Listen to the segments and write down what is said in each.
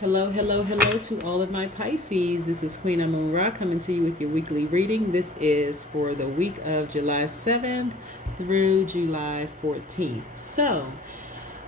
Hello, hello, hello to all of my Pisces. This is Queen Amun Ra coming to you with your weekly reading. This is for the week of July 7th through July 14th. So,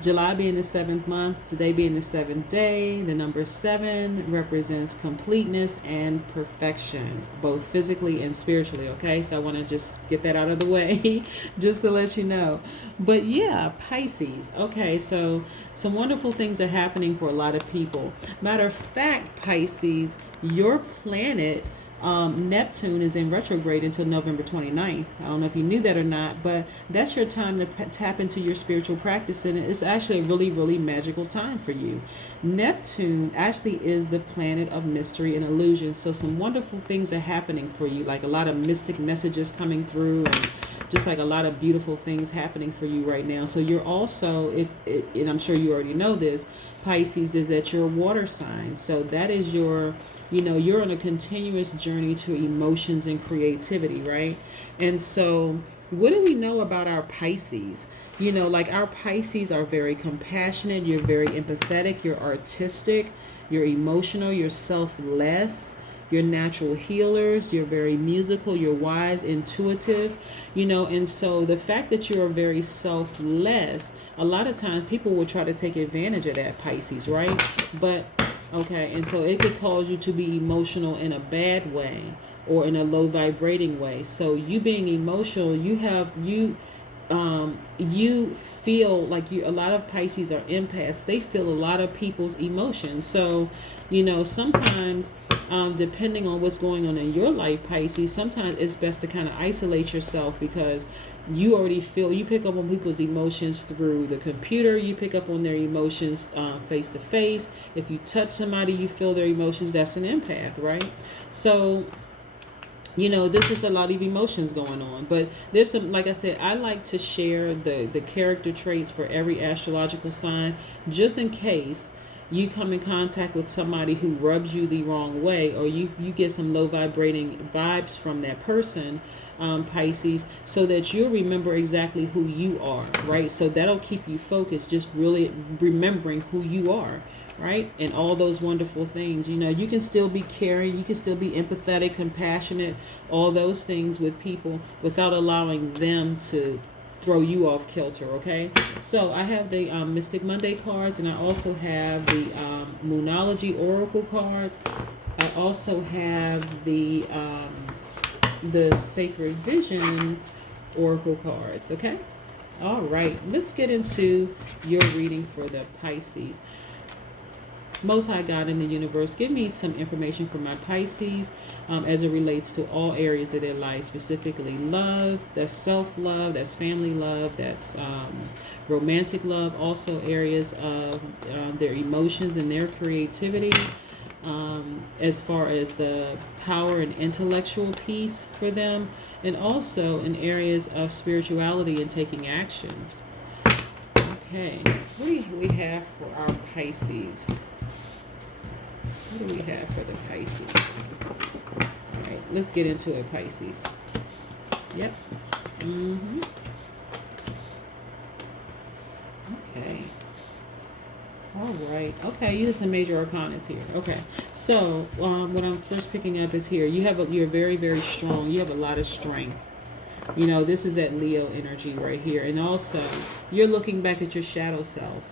July being the seventh month, today being the seventh day, the number seven represents completeness and perfection, both physically and spiritually. Okay, so I want to just get that out of the way just to let you know. But yeah, Pisces. Okay, so some wonderful things are happening for a lot of people. Matter of fact, Pisces, your planet Neptune is in retrograde until November 29th. I don't know if you knew that or not, but that's your time to tap into your spiritual practice, and it's actually a really, really magical time for you. Neptune actually is the planet of mystery and illusion, so some wonderful things are happening for you, like a lot of mystic messages coming through, and just like a lot of beautiful things happening for you right now. So you're also, and I'm sure you already know this, Pisces is that your water sign. So that is your, you're on a continuous journey to emotions and creativity, right? And so what do we know about our Pisces? Like our Pisces are very compassionate, you're very empathetic, you're artistic, you're emotional, you're selfless, you're natural healers, you're very musical, you're wise, intuitive, and so the fact that you're very selfless, a lot of times people will try to take advantage of that, Pisces, right? But okay, and so it could cause you to be emotional in a bad way or in a low vibrating way. So you being emotional, you feel like a lot of Pisces are empaths. They feel a lot of people's emotions. So sometimes depending on what's going on in your life, Pisces, sometimes it's best to kind of isolate yourself, because you pick up on people's emotions through the computer, you pick up on their emotions face to face. If you touch somebody, you feel their emotions. That's an empath, right? So this is a lot of emotions going on, but there's some, like I said, I like to share the character traits for every astrological sign, just in case you come in contact with somebody who rubs you the wrong way, or you get some low vibrating vibes from that person, Pisces, so that you'll remember exactly who you are, right? So that'll keep you focused, just really remembering who you are, right? And all those wonderful things. You can still be caring, you can still be empathetic, compassionate, all those things with people without allowing them to throw you off kilter, okay? So I have the Mystic Monday cards, and I also have the Moonology Oracle cards. I also have the Sacred Vision Oracle cards, okay? All right, let's get into your reading for the Pisces. Most High God in the universe, give me some information for my Pisces as it relates to all areas of their life, specifically love, that's self-love, that's family love, that's romantic love, also areas of their emotions and their creativity, as far as the power and intellectual piece for them, and also in areas of spirituality and taking action. Okay, what do we have for our Pisces? What do we have for the Pisces? All right, let's get into it, Pisces. Yep. Okay. All right. Okay, you have some major arcanas here. Okay. So what I'm first picking up is here. You're very, very strong. You have a lot of strength. This is that Leo energy right here. And also, you're looking back at your shadow self.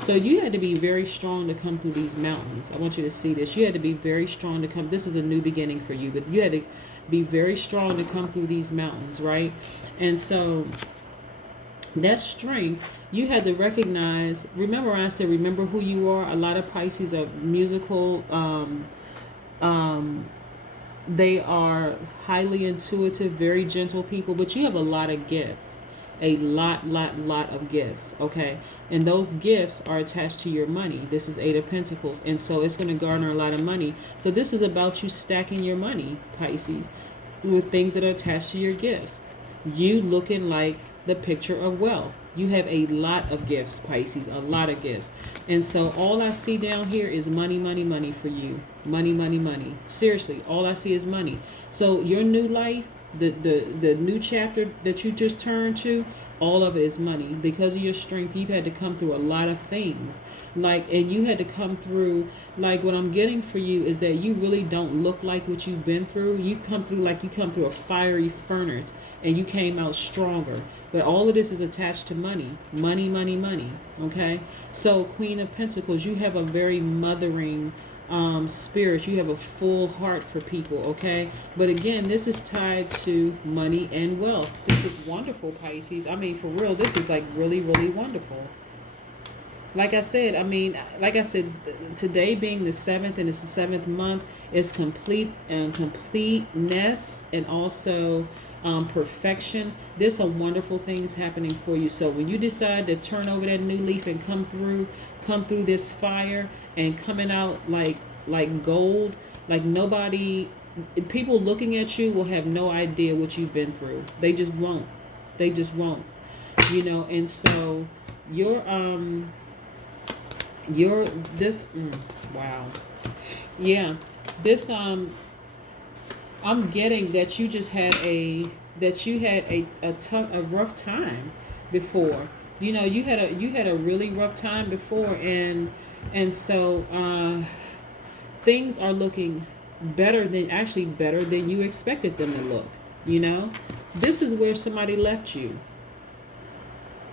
So you had to be very strong to come through these mountains. I want you to see this. You had to be very strong to come. This is a new beginning for you, but you had to be very strong to come through these mountains, right? And so that strength, you had to recognize, remember I said, remember who you are. A lot of Pisces are musical, they are highly intuitive, very gentle people, but you have a lot of gifts, a lot of gifts, okay? And those gifts are attached to your money. This is Eight of Pentacles, and so it's going to garner a lot of money. So this is about you stacking your money, Pisces, with things that are attached to your gifts. You looking like the picture of wealth. You have a lot of gifts, Pisces, a lot of gifts. And so all I see down here is money, money, money for you. Money, money, money. Seriously, all I see is money. So your new life, the new chapter that you just turned to, All of it is money. Because of your strength, you've had to come through a lot of things. And you had to come through, what I'm getting for you is that you really don't look like what you've been through. You come through like you come through a fiery furnace and you came out stronger. But all of this is attached to money. Money, money, money. Okay? So, Queen of Pentacles, you have a very mothering spirit. You have a full heart for people, okay? But again, this is tied to money and wealth. This is wonderful, Pisces. I mean, for real, this is really, really wonderful. Like I said, today being the 7th and it's the 7th month, is complete and completeness and also perfection. There's some wonderful things happening for you. So when you decide to turn over that new leaf and come through this fire and coming out like gold, like nobody, people looking at you will have no idea what you've been through. They just won't. And so wow. Yeah. This I'm getting that you just had a rough time before. You had a really rough time before, and so things are looking better than you expected them to look. This is where somebody left you.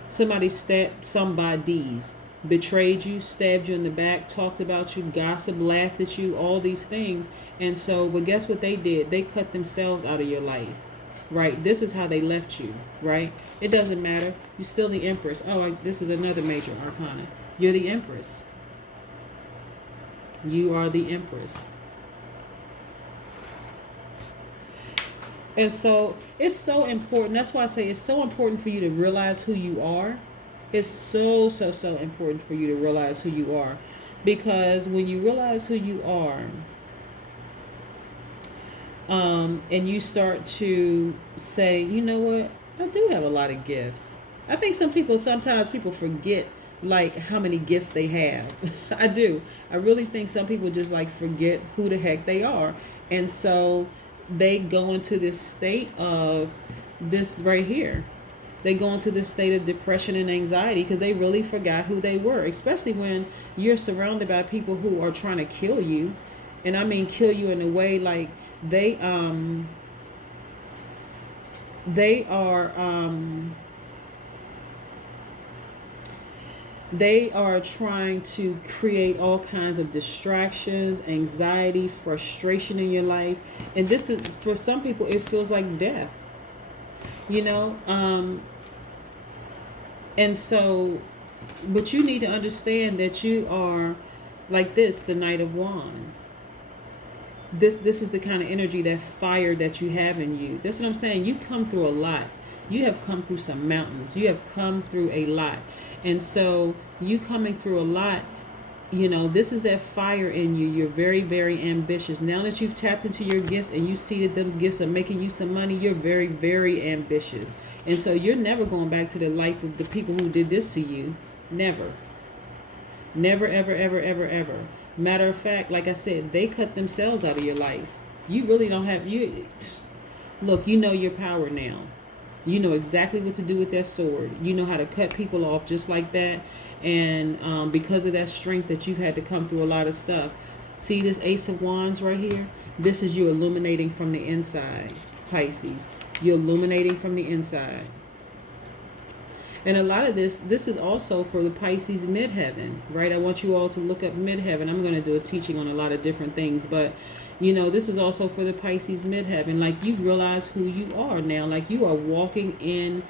Somebody's betrayed you, stabbed you in the back, talked about you, gossiped, laughed at you, all these things. And so, but guess what they did? They cut themselves out of your life, right? This is how they left you, right? It doesn't matter. You're still the Empress. This is another major arcana. You're the Empress. You are the Empress. And so it's so important. That's why I say it's so important for you to realize who you are. It's so important for you to realize who you are. Because when you realize who you are, and you start to say, you know what, I do have a lot of gifts. I think sometimes people forget how many gifts they have. I do. I really think some people just forget who the heck they are. And so they go into this state of this right here. They go into this state of depression and anxiety because they really forgot who they were, especially when you're surrounded by people who are trying to kill you. And I mean kill you in a way they are trying to create all kinds of distractions, anxiety, frustration in your life. And this is, for some people, it feels like death. And so, but you need to understand that you are the Knight of Wands. This is the kind of energy, that fire that you have in you. That's what I'm saying. You come through a lot. You have come through some mountains. You have come through a lot. And so you coming through a lot, this is that fire in you. You're very, very ambitious. Now that you've tapped into your gifts and you see that those gifts are making you some money, you're very, very ambitious. And so you're never going back to the life of the people who did this to you. Never. Never, ever, ever, ever, ever. Matter of fact, like I said, they cut themselves out of your life. You really don't have... Look, you know your power now. You know exactly what to do with that sword. You know how to cut people off just like that. And because of that strength that you've had to come through a lot of stuff. See this Ace of Wands right here? This is you illuminating from the inside, Pisces. You're illuminating from the inside. And a lot of this is also for the Pisces midheaven, right? I want you all to look up midheaven. I'm going to do a teaching on a lot of different things, but this is also for the Pisces midheaven. You realize who you are now. You are walking in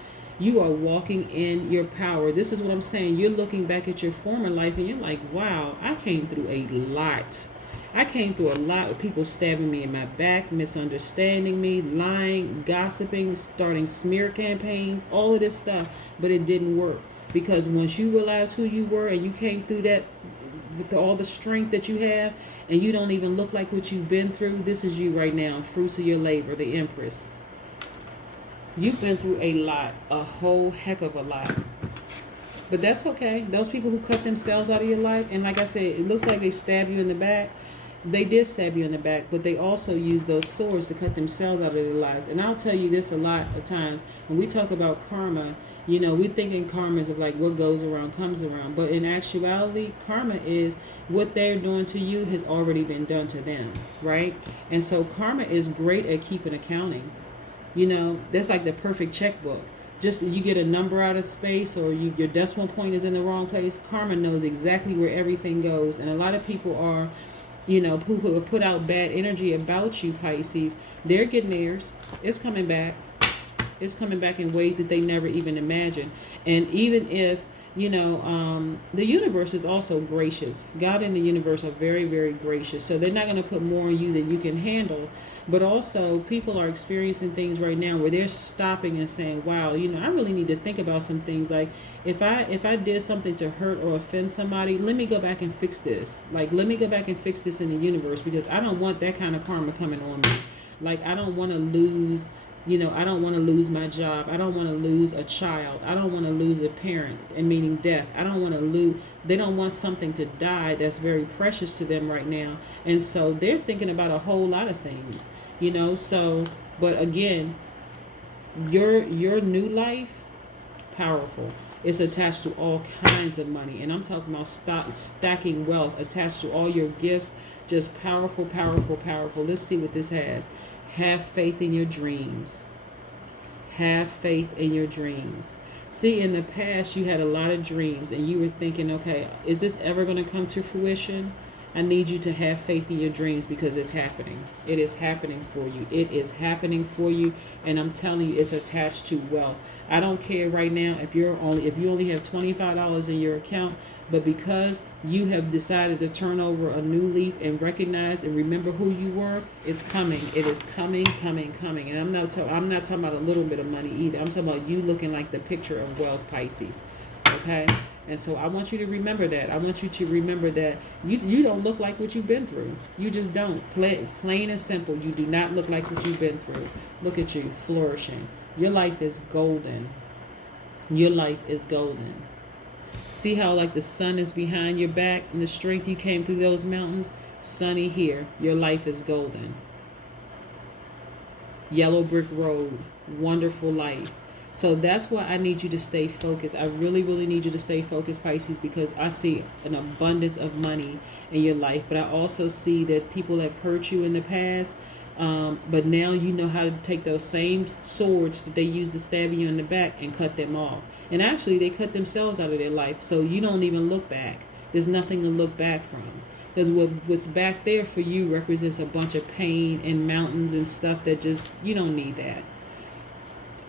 your power. This is what I'm saying. You're looking back at your former life and you're like, wow, I came through a lot. I came through a lot with people stabbing me in my back, misunderstanding me, lying, gossiping, starting smear campaigns, all of this stuff. But it didn't work. Because once you realize who you were and you came through that with all the strength that you have, and you don't even look like what you've been through, this is you right now, fruits of your labor, the Empress. You've been through a lot, a whole heck of a lot. But that's okay. Those people who cut themselves out of your life, and like I said, it looks like they stab you in the back. They did stab you in the back, but they also use those swords to cut themselves out of their lives. And I'll tell you this a lot of times. When we talk about karma, You know, we think in karmas of like what goes around comes around, but in actuality, karma is what they're doing to you has already been done to them, right? And so karma is great at keeping accounting. You know, that's like the perfect checkbook. Just you get a number out of space, or your decimal point is in the wrong place. Karma knows exactly where everything goes, and a lot of people are, you know, who have put out bad energy about you, Pisces. They're getting theirs. It's coming back. It's coming back in ways that they never even imagined. And even if, you know, the universe is also gracious. God and the universe are very, very gracious. So they're not going to put more on you than you can handle. But also, people are experiencing things right now where they're stopping and saying, wow, you know, I really need to think about some things. Like, if I did something to hurt or offend somebody, let me go back and fix this. Like, let me go back and fix this in the universe, because I don't want that kind of karma coming on me. Like, I don't want to lose, you know, I don't want to lose my job. I don't want to lose a child. I don't want to lose a parent, and meaning death. I don't want to lose, they don't want something to die that's very precious to them right now. And so they're thinking about a whole lot of things, you know. So, but again, your new life, powerful. It's attached to all kinds of money. And I'm talking about stacking wealth attached to all your gifts. Just powerful, powerful, powerful. Let's see what this has. Have faith in your dreams. Have faith in your dreams. See, in the past, you had a lot of dreams and you were thinking, okay, is this ever going to come to fruition? I need you to have faith in your dreams, because it's happening. It is happening for you. It is happening for you. And I'm telling you, it's attached to wealth. I don't care right now if you only have $25 in your account, but because you have decided to turn over a new leaf and recognize and remember who you were, it's coming. It is coming, coming, coming. And I'm not talking about a little bit of money either. I'm talking about you looking like the picture of wealth, Pisces. Okay? And so I want you to remember that. I want you to remember that you don't look like what you've been through. You just don't. Plain and simple. You do not look like what you've been through. Look at you, flourishing. Your life is golden. Your life is golden. See how like the sun is behind your back and the strength you came through those mountains? Sunny here. Your life is golden. Yellow brick road. Wonderful life. So that's why I need you to stay focused. I really, really need you to stay focused, Pisces, because I see an abundance of money in your life. But I also see that people have hurt you in the past. But now you know how to take those same swords that they used to stab you in the back and cut them off. And actually, they cut themselves out of their life. So you don't even look back. There's nothing to look back from. Because what's back there for you represents a bunch of pain and mountains and stuff that just, you don't need that.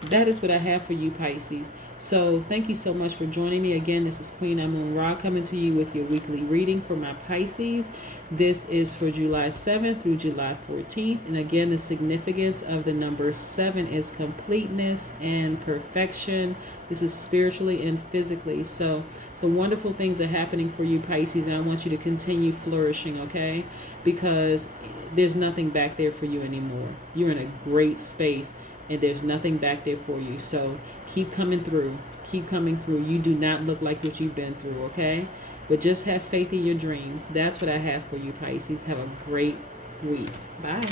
That is what I have for you, Pisces. So thank you so much for joining me. Again, this is Queen Amun Ra coming to you with your weekly reading for my Pisces. This is for July 7th through July 14th. And again, the significance of the number 7 is completeness and perfection. This is spiritually and physically. So some wonderful things are happening for you, Pisces, and I want you to continue flourishing, okay? Because there's nothing back there for you anymore. You're in a great space, and there's nothing back there for you. So keep coming through. Keep coming through. You do not look like what you've been through, okay? But just have faith in your dreams. That's what I have for you, Pisces. Have a great week. Bye.